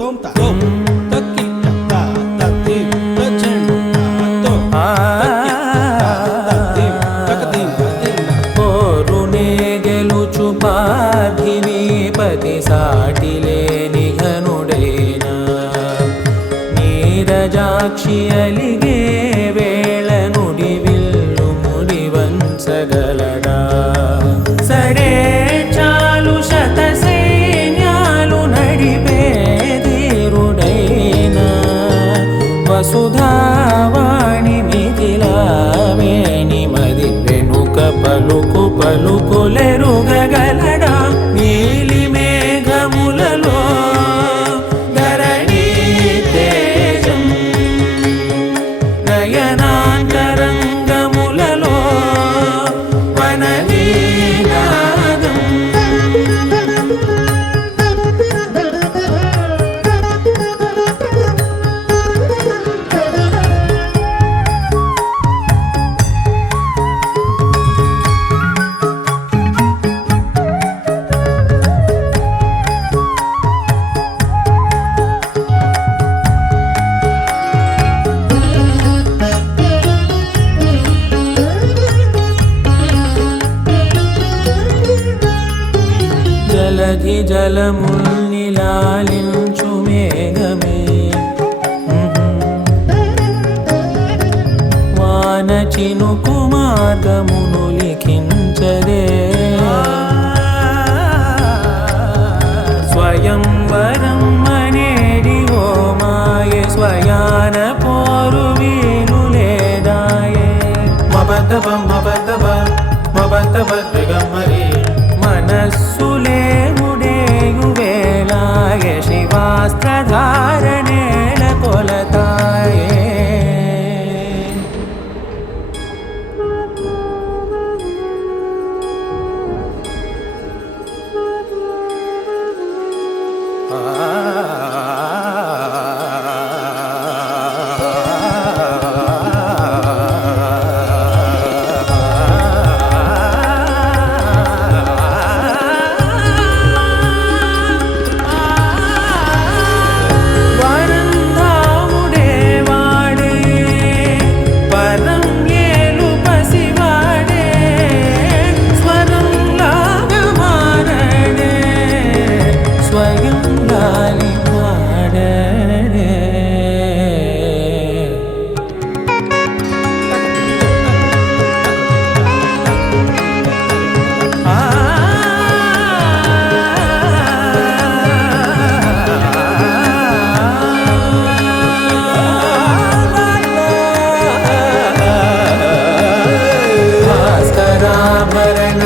తోం తా తో తక్కి తా తత్తి తచెండు తో తక్కి తత్తి తకది పోరునే గెలుచు పార్థివీపతి సాటిలేని ఘనుడైనా నీరజాక్షి అలిగే వేళ నుడి విల్లు ముడి వంచగలడా సరే చాలు శత సైన్యాలు నడిపే ధీరుడైనా వసుధావాణి మిథిలావేణి మది వెనుక పలుకు పలుకులెరుగగలడా నీలి మేఘములలో ధరణి తేజం నయనాంతరంగములలో వననీనాదం జలధి జలముల్ని లాలించు మేఘమే వాన చినుకు మార్గమును లిఖించదే స్వయంవరం అనేడి ఓ మాయే స్వయాన పోరు వీలు లేదాయే మబద్దబం మబద్దబ మబద్దబ దిగమ్మరి మనస్సులే ముడేయు వేళాయ శివాస్త్రధారణేల కొలతాయే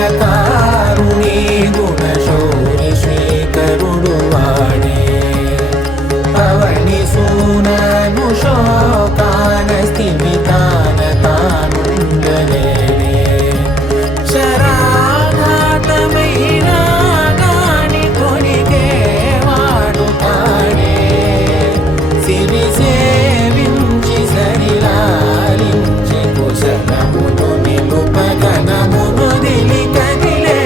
భరణకారుణీ గుణశౌరి శ్రీకరుడు వాడే పవని సూనను శోకాన స్థిమితాన తానుండలేనే శరాఘాతమైన గాని కొనికే వాడు కాడే సిరి సేవించి సరిలాలించి కుశలమును నిలుపగనమును దిలి కదిలే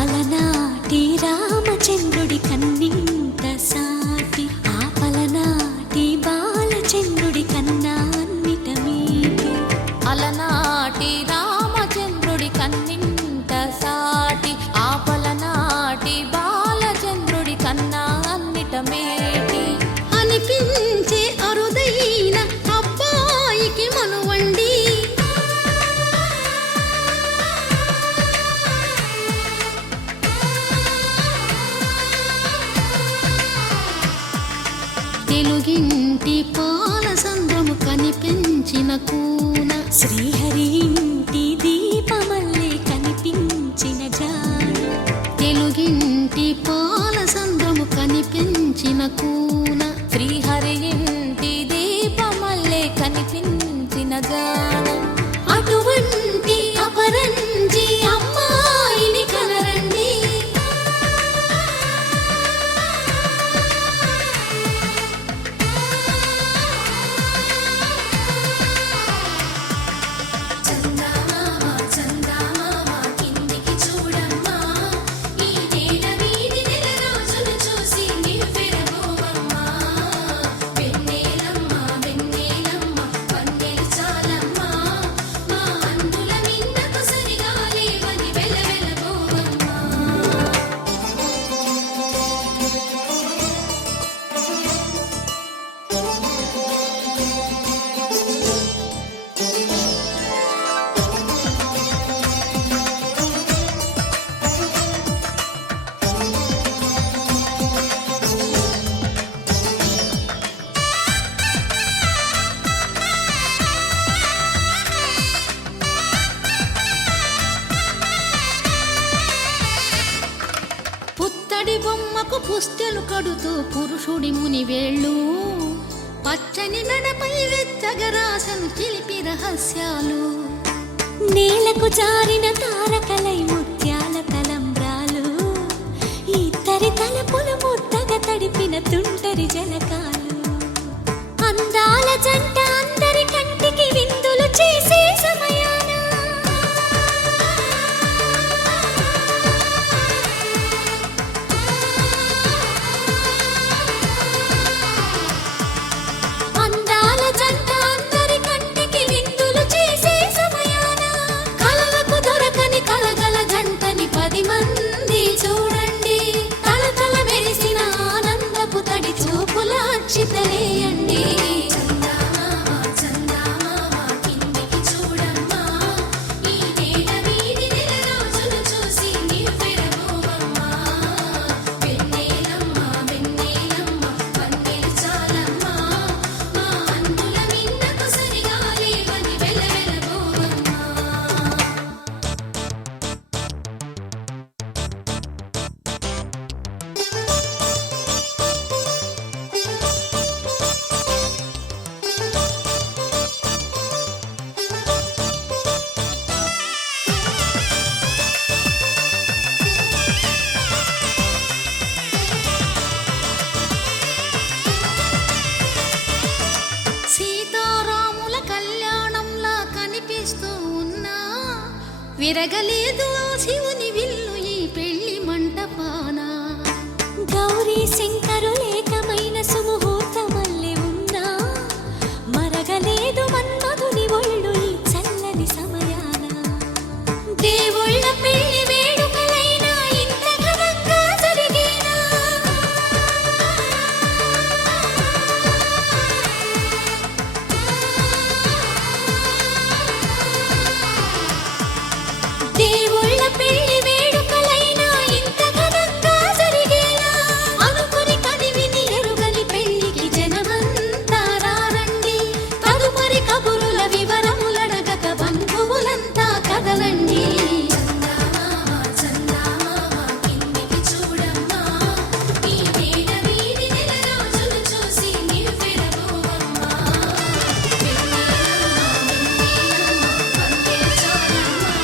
అలనాటి రామచంద్రుడి కన్నింత సాటి ఆపలనాటి బాలచంద్రుడి కన్నా అన్నిట మీటి అలనాటి రామచంద్రుడి కన్నింత సాటి ఆపలనాటి బాలచంద్రుడి కన్నా అన్నిట మేటి అనిపించే అరుదైన అబ్బాయికి మనువండి తెలుగింటి పాల సంద్రము కనిపించ కనిపించిన కూన శ్రీహరి ఇంటి దీపమల్లే కనిపించిన జాడ తెలుగింటి పాల సంద్రము కనిపించిన కూన శ్రీహరి ఇంటి దీపమల్లే కనిపించిన జాడ అటువంటి అపరంజి అమ్మాయిని కనరండి చందమామ చందమామ కిందికి చూడమ్మా ఈ నేల వీధి నెల రోజులు చూసి నివ్వెరబోవమ్మా వెన్నెలమ్మ వెన్నెలమ్మ వన్నెలు చాలమ్మా మా అందుల నిన్నకు సరిగా లేవని వెలవెలబోవమ్మా పుత్తడి బొమ్మకు పుస్తెలు కడుతూ పురుషుడి ముని వేళ్ళు పచ్చని మెడపై వెచ్చగరాసను చిలిపి రహస్యాలు నేలకు జారిన తారకలై ముత్యాల తలంబ్రాలు ఇద్దరి తలపులు ముద్దగా తడిపిన తుంటరి జలకాలు అందాల జంట అందరి కంటికి విందులు చేసే సమయాన అందాల జంట అందరి కంటికి విందులు చేసే సమయాన కలలకు దొరకని కలగల జంటని 10 మంది చూడండి తలతల మెరిసిన ఆనందపు తడి చూపుల అక్షితలేయండి చందమామ చందమామ కిందికి చూడమ్మా ఈ నేల వీధి నెల రోజులు చూసి నివ్వెరబోవమ్మా వెన్నెలమ్మ వెన్నెలమ్మ వన్నెలు చాలమ్మా మా అందుల నిన్నకు సరిగా లేవని వెలవెలబోవమ్మా సీతారాముల కళ్యాణంలా కనిపిస్తూ ఉన్నా విరగలేదు ఆ శివుని విల్లు ఈ పెళ్లి మంటపాన గౌరీ శంకరులేకమైన సుముహూర్తమల్లె ఉన్నా మరగలేదు మన్మధుని ఒళ్ళు ఈ చల్లని సమయాన దేవుళ్ళ పెళ్లి వేడుకలైనా ఇంత ఘనంగా జరిగేనా దేవుళ్ళ పెళ్లి వేడుకలైనా ఇంత ఘనంగా జరిగేనా అనుకుని కనివిని ఎరుగని పెళ్లికి జనమంతా రారండి తదుపరి కబురుల వివరములడగక బంధువులంతా కదలండి చందమామ చందమామ కిందికి చూడమ్మా ఈ నేల వీధి నెల రోజులు చూసి నివ్వెరబోవమ్మా వెన్నెలమ్మ వెన్నెలమ్మ వన్నెలు చాలమ్మా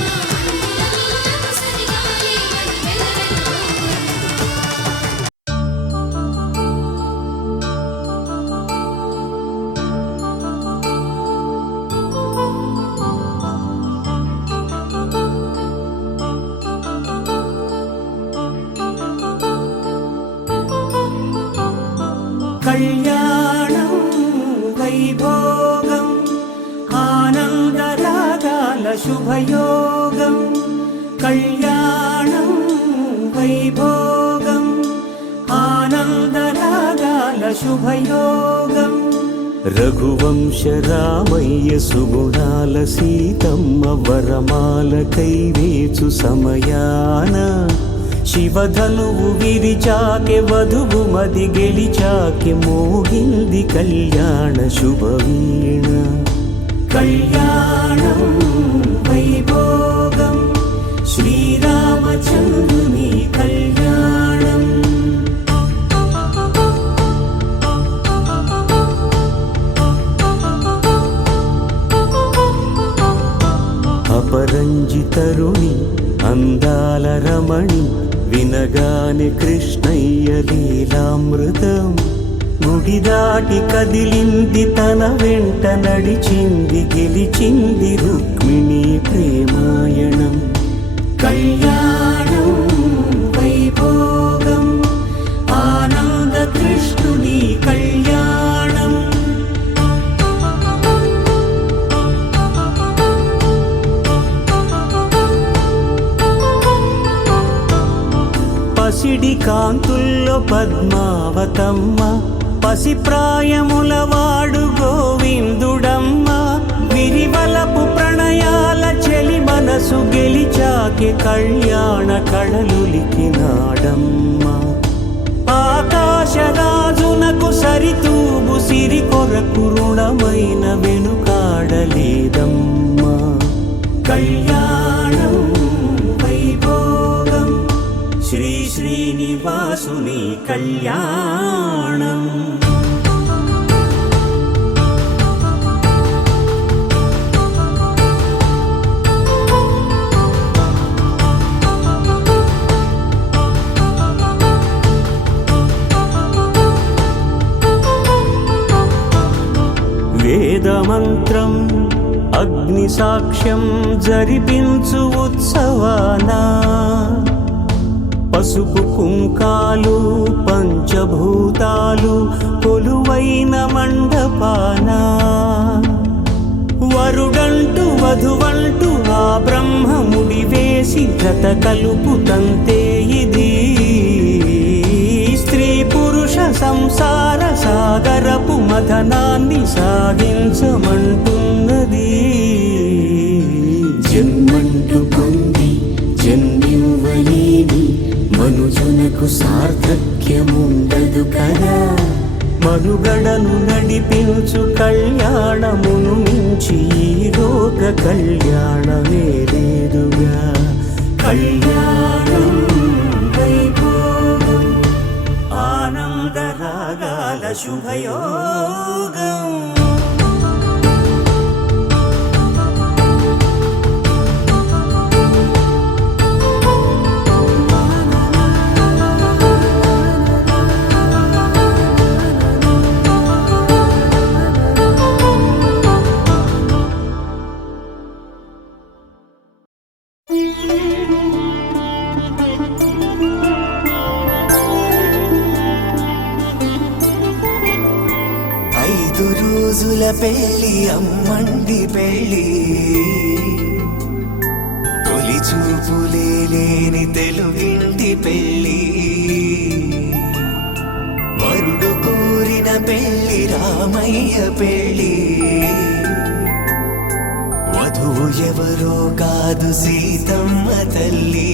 మా అందుల నిన్నకు సరిగా లేవని వెలవెలబోవమ్మా కళ్యాణం వైభోగం ఆనందరాగాల శుభయోగం కళ్యాణం వైభోగం ఆనందరాగాల శుభయోగం రఘువంశ రామయ్య సుగుణాల సీతమ్మ వరమాల కైవేచు సమయాన శివధనువు విరిచాకె వధువు మది గెలిచాకె మోగింది కళ్యాణ శుభవీణ కళ్యాణం వైభోగం శ్రీరామచంద్రుని కళ్యాణం అపరంజితరుణి అందాల రమణి వినగానే కృష్ణయ్య లీలామృతం గుడి దాటి కదిలింది తన వెంట నడిచింది గెలిచింది రుక్మిణి ప్రేమాయణం కళ్యాణం వైభోగం ఆనంద కృష్ణుని కళ్యాణం పసిడి కాంతుల్లో పద్మావతమ్మ పసిప్రాయముల వాడు గోవిందుడమ్మ విరివలపు ప్రణయాల చెలి మనసు గెలిచాకే కళ్యాణ కళలులికినాడమ్మ ఆకాశరాజునకు సరితూగు సిరి కొరకు రుణమైన వెనుకాడలేదమ్మా కళ్యాణం వైభోగం శ్రీ శ్రీనివాసుని కళ్యాణం వేదమంత్రం అగ్ని సాక్ష్యం జరిపించు ఉత్సవానా పసుపు కుంకాలు పంచభూతాలు కొలువైన మండపాన వరుడంటూ వధువంటూ ఆ బ్రహ్మముడి వేసి జత కలుపుతంతే ఇది స్త్రీ పురుష సంసార సాగరపు మథనాన్ని సాగించమంటున్నది జన్మంటూ పొంది జన్మివ్వలేని మనుజునకు సార్థక్యముండదు కదా మనుగడను నడిపించు కళ్యాణమును మించి ఈ లోక కళ్యాణమే లేదుగా కళ్యాణం వైభోగం ఆనంద రాగాల శుభయోగం రోజుల పెళ్ళి అమ్మండి పెళ్ళి తొలి చూపులే లేని తెలుగింటి పెళ్ళి వరుడు కోరిన పెళ్ళి రామయ్య పెళ్ళి వధువు ఎవరో కాదు సీతమ్మ తల్లి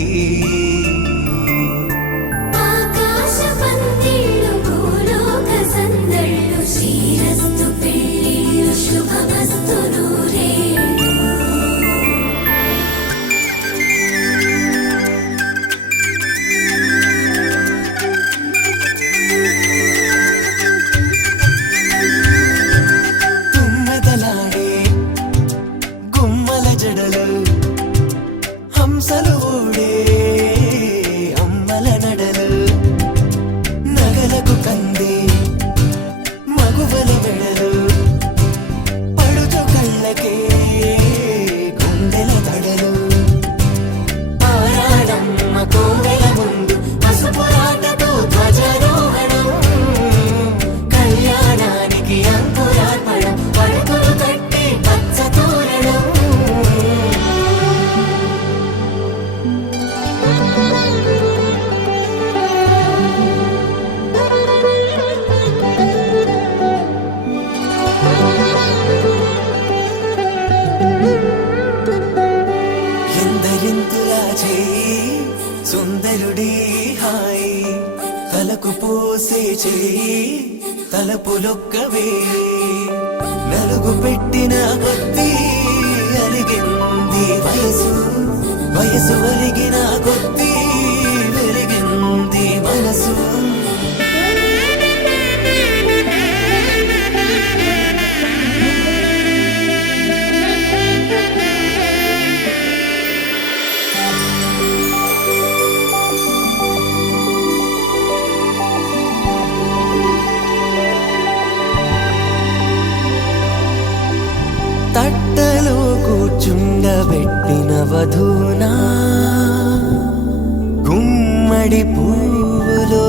నవ్వులొక్కవే నలుగు పెట్టిన కొద్దీ అలిగింది వయసు వయసు ఒలిగిన కొద్దీ వెలిగింది మనసు తట్టలో కూర్చుండబెట్టిన వధూనా గుమ్మడి పువ్వులో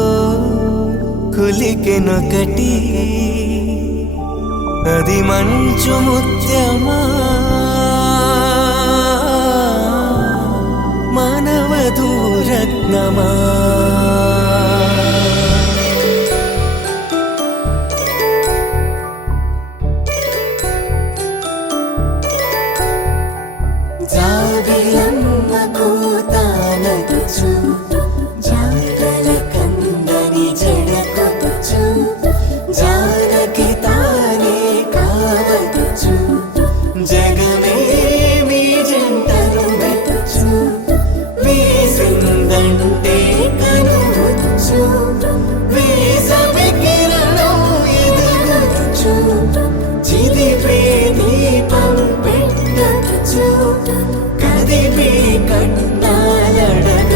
కులికెనొకటి అది మంచు ముత్యమా మానవధూరత్నమా జాబిలమ్మ కూతానగుచు జాడల కందని జడకొచ్చు జానకి తానే కావచ్చుచు జగమే మీ జంటను మెచ్చు వేసిందంటే కనువచ్చు వేసవి కిరణం ఎదుగొచ్చు చిదిపే దీపం పెట్టచ్చు కదిపే కన్నాలడగచ్చు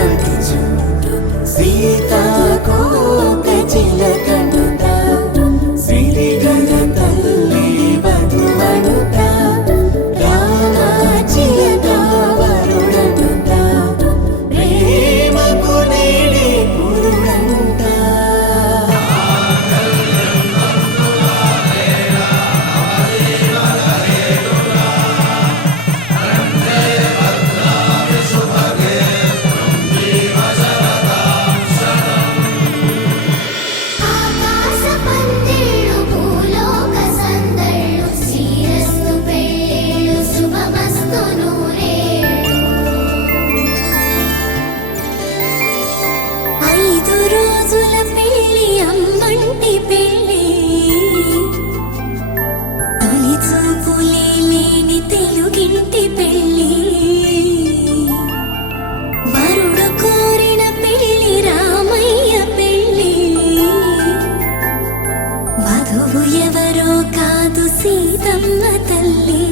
సీతాకోక చిలకనుట సిరిగల తల్లి వధువనుట రామాచిలక వరుడనుట ప్రేమకు నేడే పురుడంట ఆకాశ పందిళ్ళు భూలోక సందళ్ళు శ్రీరస్తు పెళ్ళిళ్ళు శుభమస్తు నూరేళ్ళు 5 రోజుల పెళ్లి అమ్మంటి పెళ్లి తొలి చూపులే లేని తెలుగింటి పెళ్లి వరుడు కోరిన పెళ్లి రామయ్య పెళ్లి వధువు ఎవరో కాదు సీతమ్మ తల్లి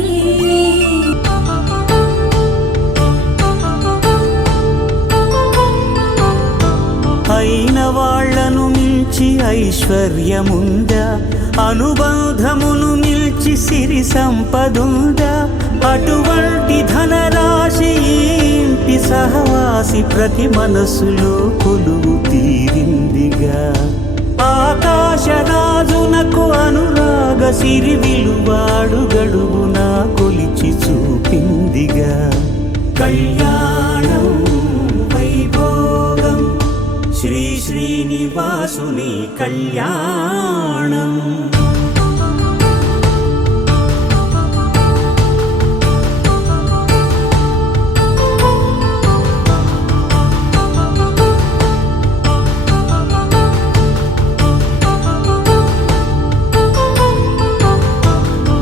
అయిన వాళ్లను మించి ఐశ్వర్యముందా అనుబంధమును మిల్చి సిరి సంపదుందా అటువంటి ధనరాశి ఈ ఇంటి సహవాసి ప్రతి మనసులో కొలువు తీరిందిగా ఆకాశరాజునకు అనురాగ సిరి విలువాడు గడువున కొలిచి చూపిందిగా కళ్యాణం వైభోగం శ్రీ శ్రీనివాసుని కళ్యాణం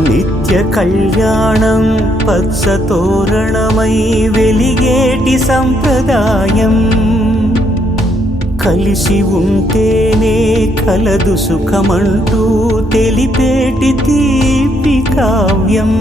నిత్య కళ్యాణం పచ్చ తోరణమై వెలిగేటి సంప్రదాయం కలిసి ఉంటేనే కలదు సుఖమంటూ తెలిపేటి తీపి కావ్యం